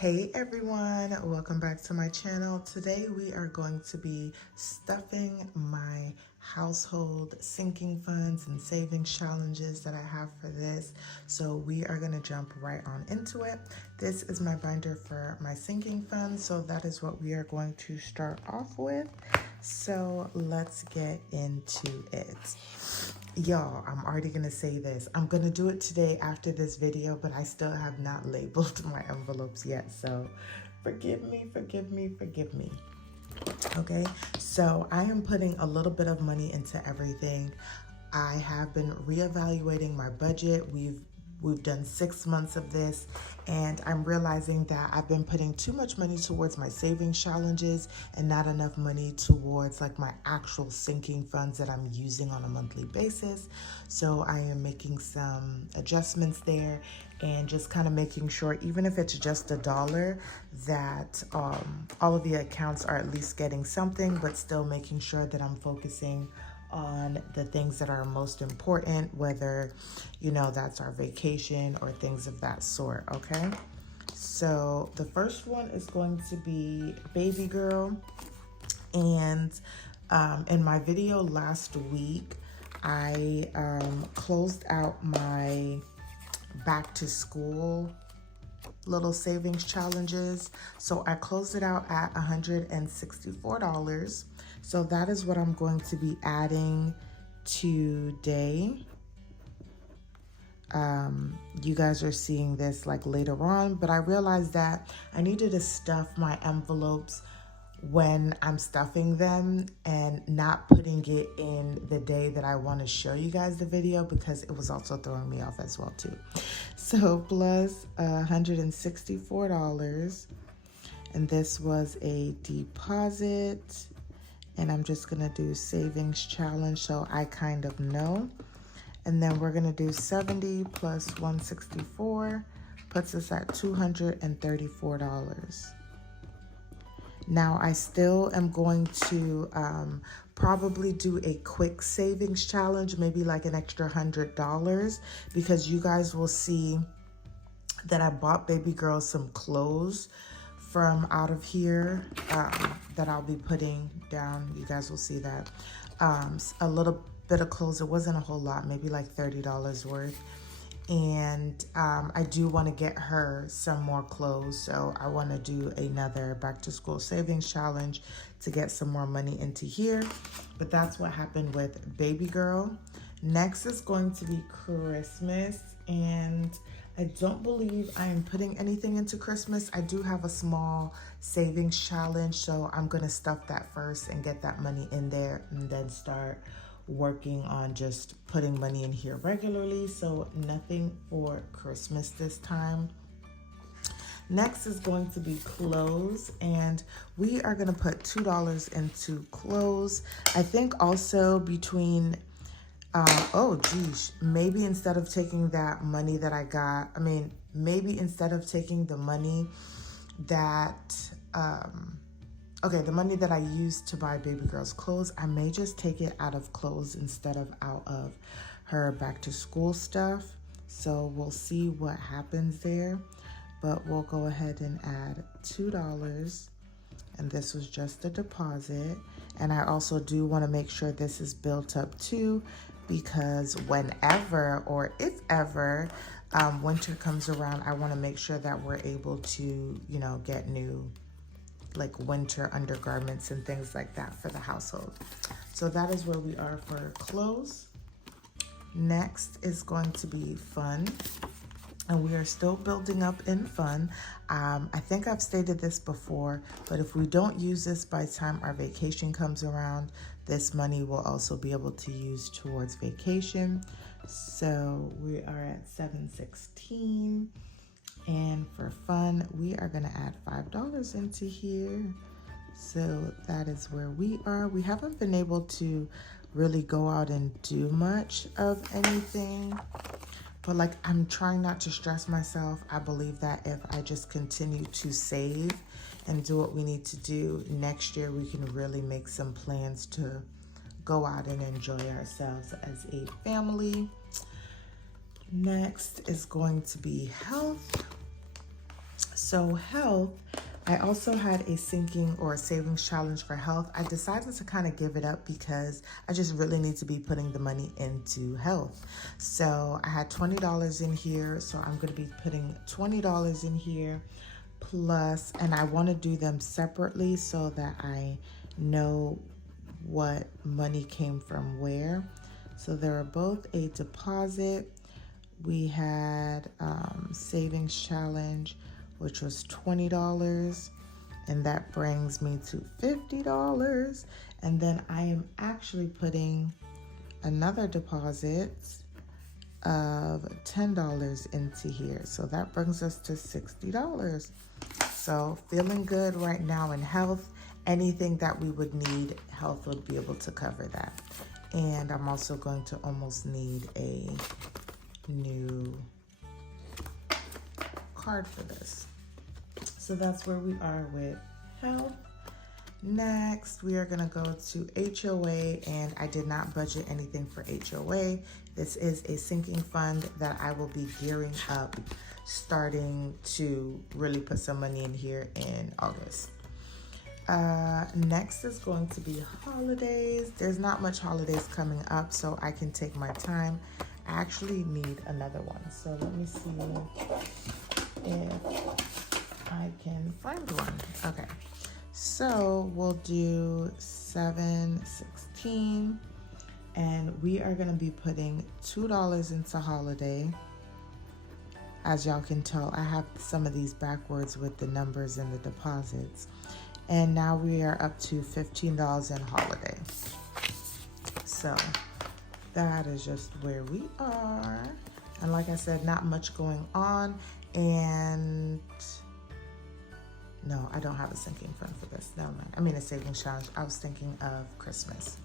Hey everyone, welcome back to my channel. Today we are going to be stuffing my household sinking funds and savings challenges that I have for this. So we are going to jump right on into it. This is my binder for my sinking funds, so that is what we are going to start off with. So let's get into it. Y'all, I'm already gonna say this. I'm gonna do it today after this video, but I still have not labeled my envelopes yet. So forgive me. Okay, so I am putting a little bit of money into everything. I have been reevaluating my budget. We've done 6 months of this, and I'm realizing that I've been putting too much money towards my savings challenges and not enough money towards like my actual sinking funds that I'm using on a monthly basis. So I am making some adjustments there and just kind of making sure, even if it's just $1, that all of the accounts are at least getting something, but still making sure that I'm focusing on the things that are most important, whether, you know, that's our vacation or things of that sort, okay? So the first one is going to be baby girl. And in my video last week, I closed out my back to school little savings challenges. So I closed it out at $164. So that is what I'm going to be adding today. You guys are seeing this like later on, but I realized that I needed to stuff my envelopes when I'm stuffing them and not putting it in the day that I want to show you guys the video, because it was also throwing me off as well too. So plus $164, and this was a deposit, and I'm just gonna do savings challenge so I kind of know. And then we're gonna do 70 plus 164 puts us at $234. Now I still am going to probably do a quick savings challenge, maybe like an extra $100, because you guys will see that I bought baby girl some clothes from out of here that I'll be putting down. You guys will see that. A little bit of clothes. It wasn't a whole lot, maybe like $30 worth. And I do want to get her some more clothes, so I want to do another back to school savings challenge to get some more money into here. But that's what happened with baby girl. Next is going to be Christmas, and I don't believe I am putting anything into Christmas. I do have a small savings challenge, so I'm going to stuff that first and get that money in there, and then start working on just putting money in here regularly. So nothing for Christmas this time. Next is going to be clothes, and we are going to put $2 into clothes. I think also between maybe instead of taking that money that I got, maybe instead of taking the money that the money that I used to buy baby girl's clothes, I may just take it out of clothes instead of out of her back to school stuff. So we'll see what happens there, but we'll go ahead and add $2. And this was just a deposit. And I also do want to make sure this is built up too, because whenever or if ever winter comes around, I want to make sure that we're able to, you know, get new like winter undergarments and things like that for the household. So that is where we are for clothes. Next is going to be fun, and we are still building up in fun. I think I've stated this before, but if we don't use this by the time our vacation comes around, this money will also be able to use towards vacation. So we are at $716. And for fun, we are gonna add $5 into here. So that is where we are. We haven't been able to really go out and do much of anything, but like I'm trying not to stress myself. I believe that if I just continue to save and do what we need to do, next year we can really make some plans to go out and enjoy ourselves as a family. Next is going to be health. So health, I also had a sinking or a savings challenge for health. I decided to kind of give it up because I just really need to be putting the money into health. So I had $20 in here. So I'm going to be putting $20 in here plus, and I want to do them separately so that I know what money came from where. So they are both a deposit. We had savings challenge, which was $20, and that brings me to $50. And then I am actually putting another deposit of $10 into here. So that brings us to $60. So feeling good right now in health. Anything that we would need, health would be able to cover that. And I'm also going to almost need a new card for this. So that's where we are with health. Next, we are going to go to HOA, and I did not budget anything for HOA. This is a sinking fund that I will be gearing up, starting to really put some money in here in August. Next is going to be holidays. There's not much holidays coming up, so I can take my time. I actually need another one. So let me see if I can find one. Okay. So we'll do 7/16, and we are going to be putting $2 into holiday. As y'all can tell, I have some of these backwards with the numbers and the deposits. And now we are up to $15 in holiday. So that is just where we are. And like I said, not much going on. And no, I don't have a sinking fund for this. Never mind. I mean, a savings challenge. I was thinking of Christmas.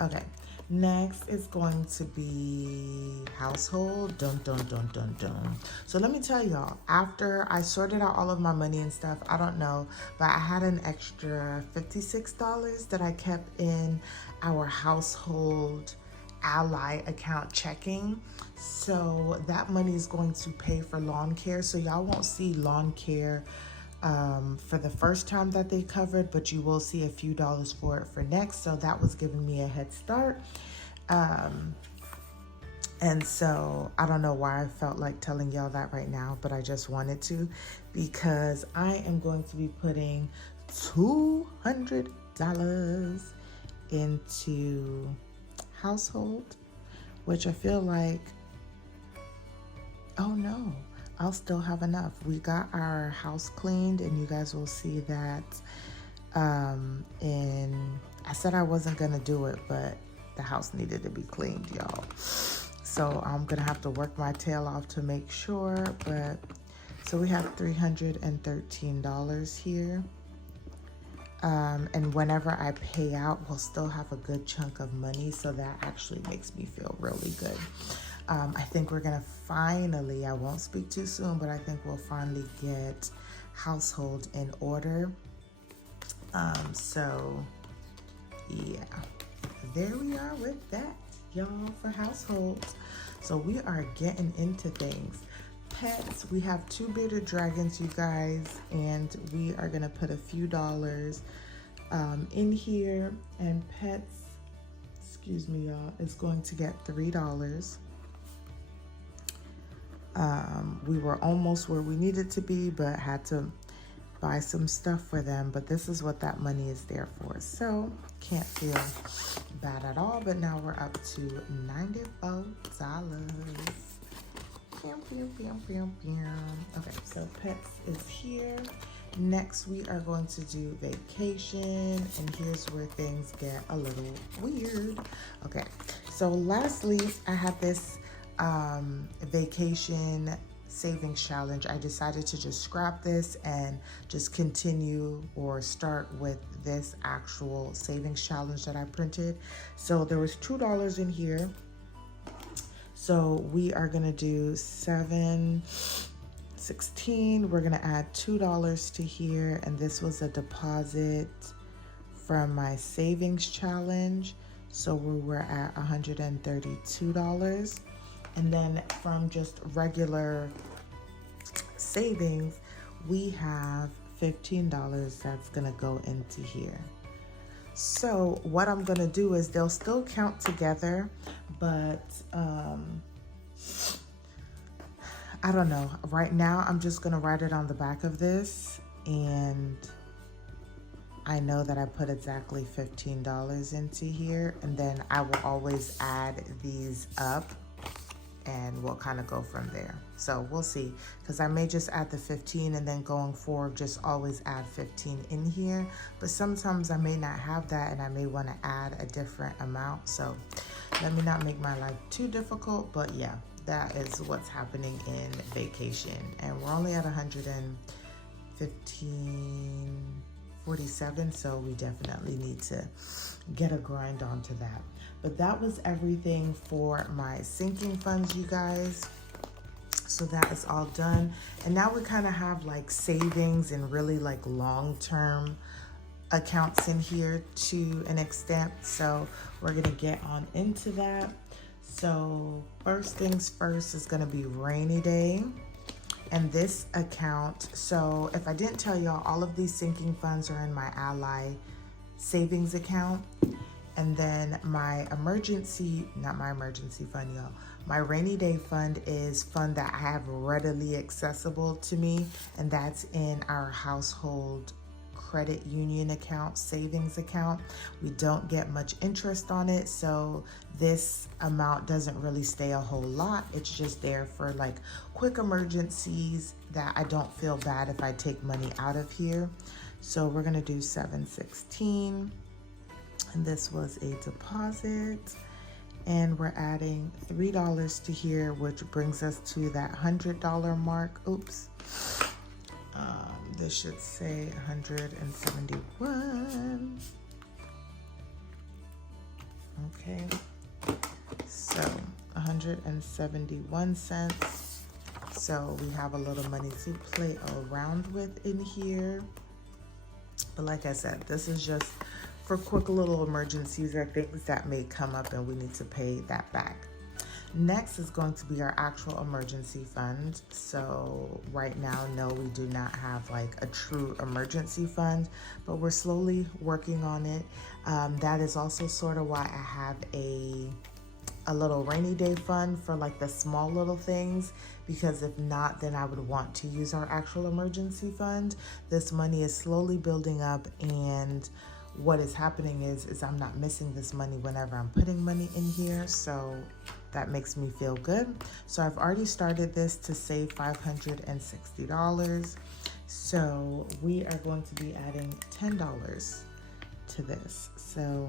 Okay. Next is going to be household. Dun, dun, dun, dun, dun. So let me tell y'all, after I sorted out all of my money and stuff, I don't know, but I had an extra $56 that I kept in our household ally account checking. So that money is going to pay for lawn care. So y'all won't see lawn care for the first time that they covered, but you will see a few dollars for it for next. So that was giving me a head start. And so I don't know why I felt like telling y'all that right now, but I just wanted to, because I am going to be putting $200 into household, which I feel like, oh no, I'll still have enough. We got our house cleaned, and you guys will see that I said I wasn't gonna do it, but the house needed to be cleaned, y'all. So I'm gonna have to work my tail off to make sure. But so we have $313 here. And whenever I pay out, we'll still have a good chunk of money. So that actually makes me feel really good. I think we're gonna finally, I won't speak too soon, but I think we'll finally get household in order. So yeah, there we are with that, y'all, for household. So we are getting into things. Pets, we have 2 bearded dragons, you guys, and we are gonna put a few dollars in here, and pets, excuse me, y'all, is going to get $3. We were almost where we needed to be, but had to buy some stuff for them. But this is what that money is there for. So can't feel bad at all. But now we're up to $94. Okay, so pets is here. Next, we are going to do vacation, and here's where things get a little weird. Okay, so lastly, I have this vacation savings challenge. I decided to just scrap this and just continue or start with this actual savings challenge that I printed. So there was $2 in here. So we are gonna do 7/16. We're gonna add $2 to here, and this was a deposit from my savings challenge. So we were at $132. And then from just regular savings, we have $15 that's gonna go into here. So what I'm gonna do is they'll still count together, but I don't know. Right now, I'm just gonna write it on the back of this, and I know that I put exactly $15 into here, and then I will always add these up and we'll kind of go from there. So we'll see, because I may just add the 15 and then going forward, just always add 15 in here. But sometimes I may not have that and I may want to add a different amount. So let me not make my life too difficult, but yeah, that is what's happening in vacation. And we're only at 147, so we definitely need to get a grind onto that. But that was everything for my sinking funds, you guys. So that is all done. And now we kind of have like savings and really like long-term accounts in here to an extent. So we're gonna get on into that. So first things first is gonna be rainy day. And this account, so if I didn't tell y'all, all of these sinking funds are in my Ally savings account. And then my emergency, not my emergency fund, y'all. My rainy day fund is fund that I have readily accessible to me. And that's in our household credit union account, savings account. We don't get much interest on it. So this amount doesn't really stay a whole lot. It's just there for like quick emergencies that I don't feel bad if I take money out of here. So we're gonna do 716. And this was a deposit, and we're adding $3 to here, which brings us to that $100 mark. Oops. This should say 171. Okay. So 171 cents. So we have a little money to play around with in here. But like I said, this is just for quick little emergencies or things that may come up and we need to pay that back. Next is going to be our actual emergency fund. So right now, no, we do not have like a true emergency fund, but we're slowly working on it. That is also sort of why I have a little rainy day fund for like the small little things, because if not, then I would want to use our actual emergency fund. This money is slowly building up, and what is happening is I'm not missing this money whenever I'm putting money in here. So that makes me feel good. So I've already started this to save $560. So we are going to be adding $10 to this. So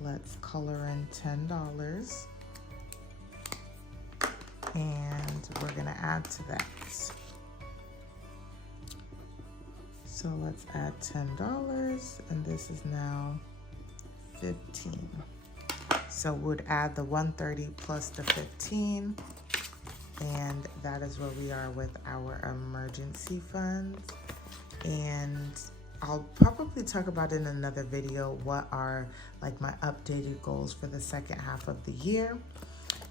let's color in $10. And we're gonna add to that. So let's add $10, and this is now 15. So we'd add the 130 plus the 15, and that is where we are with our emergency funds. And I'll probably talk about in another video what are like my updated goals for the second half of the year.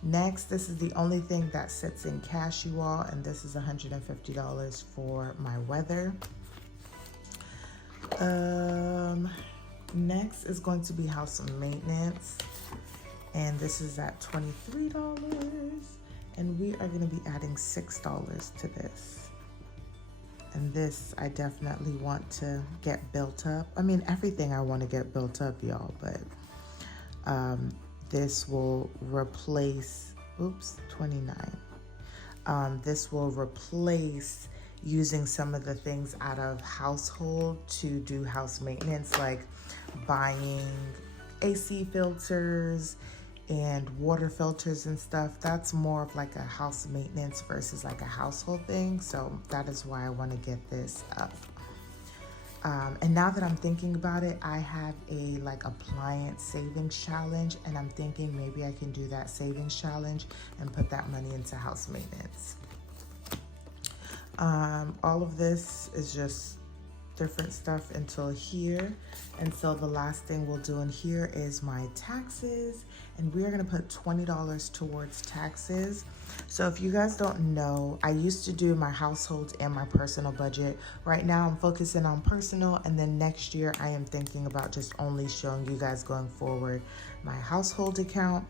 Next, this is the only thing that sits in cash, you all, and this is $150 for my weather. Next is going to be house maintenance, and this is at $23, and we are going to be adding $6 to this. And this I definitely want to get built up. I mean, everything I want to get built up, y'all, but this will replace, oops, 29. This will replace using some of the things out of household to do house maintenance, like buying AC filters and water filters and stuff. That's more of like a house maintenance versus like a household thing. So that is why I want to get this up. And now that I'm thinking about it, I have a like appliance savings challenge, and I'm thinking maybe I can do that savings challenge and put that money into house maintenance. All of this is just different stuff until here. And so the last thing we'll do in here is my taxes. And we are gonna put $20 towards taxes. So if you guys don't know, I used to do my household and my personal budget. Right now I'm focusing on personal, and then next year I am thinking about just only showing you guys going forward my household account.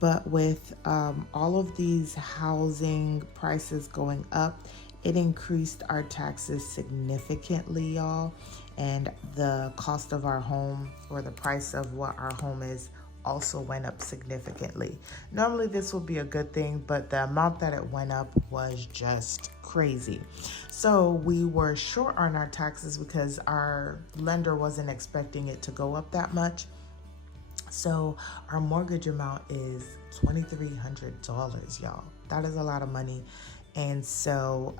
But with all of these housing prices going up, it increased our taxes significantly, y'all. And the cost of our home, or the price of what our home is, also went up significantly. Normally this would be a good thing, but the amount that it went up was just crazy. So we were short on our taxes because our lender wasn't expecting it to go up that much. So our mortgage amount is $2,300, y'all. That is a lot of money. And so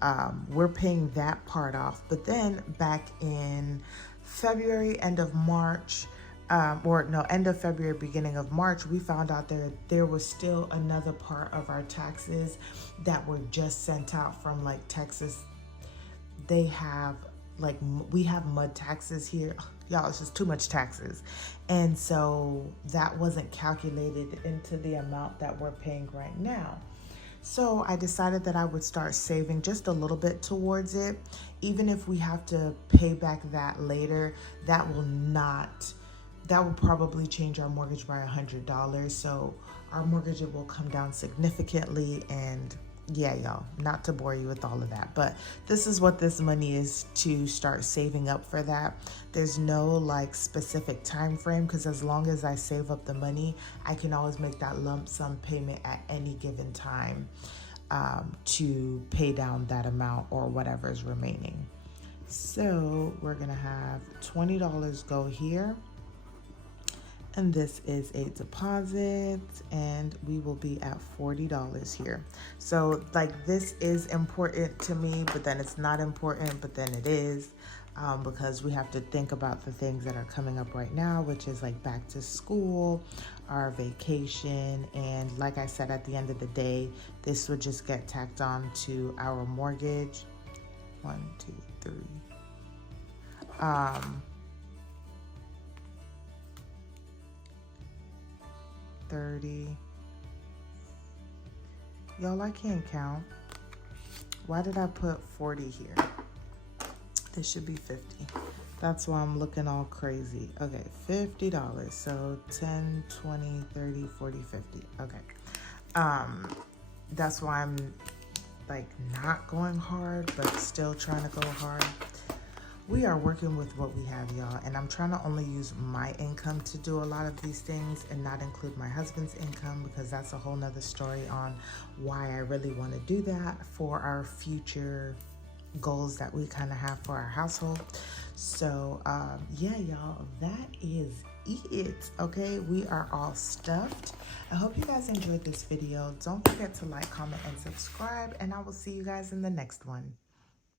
we're paying that part off. But then back in February, end of March, end of February, beginning of March, we found out there was still another part of our taxes that were just sent out from like Texas. They have we have mud taxes here. Y'all, it's just too much taxes. And so that wasn't calculated into the amount that we're paying right now. So I decided that I would start saving just a little bit towards it. Even if we have to pay back that later, that will probably change our mortgage by $100. So our mortgage will come down significantly. And yeah, y'all, not to bore you with all of that, but this is what this money is to start saving up for that. There's no like specific time frame, because as long as I save up the money, I can always make that lump sum payment at any given time to pay down that amount or whatever is remaining. So we're gonna have $20 go here. And this is a deposit, and we will be at $40 here. So like this is important to me, but then it's not important, but then it is, because we have to think about the things that are coming up right now, which is like back to school, our vacation. And like I said, at the end of the day, this would just get tacked on to our mortgage. 1, 2, 3. 30. Y'all, I can't count. Why did I put 40 here? This should be 50. That's why I'm looking all crazy. Okay, $50. So 10, 20, 30, 40, 50. Okay. That's why I'm like not going hard, but still trying to go hard. We are working with what we have, y'all, and I'm trying to only use my income to do a lot of these things and not include my husband's income, because that's a whole nother story on why I really want to do that for our future goals that we kind of have for our household. So yeah, y'all, that is it. Okay, we are all stuffed. I hope you guys enjoyed this video. Don't forget to like, comment, and subscribe, and I will see you guys in the next one.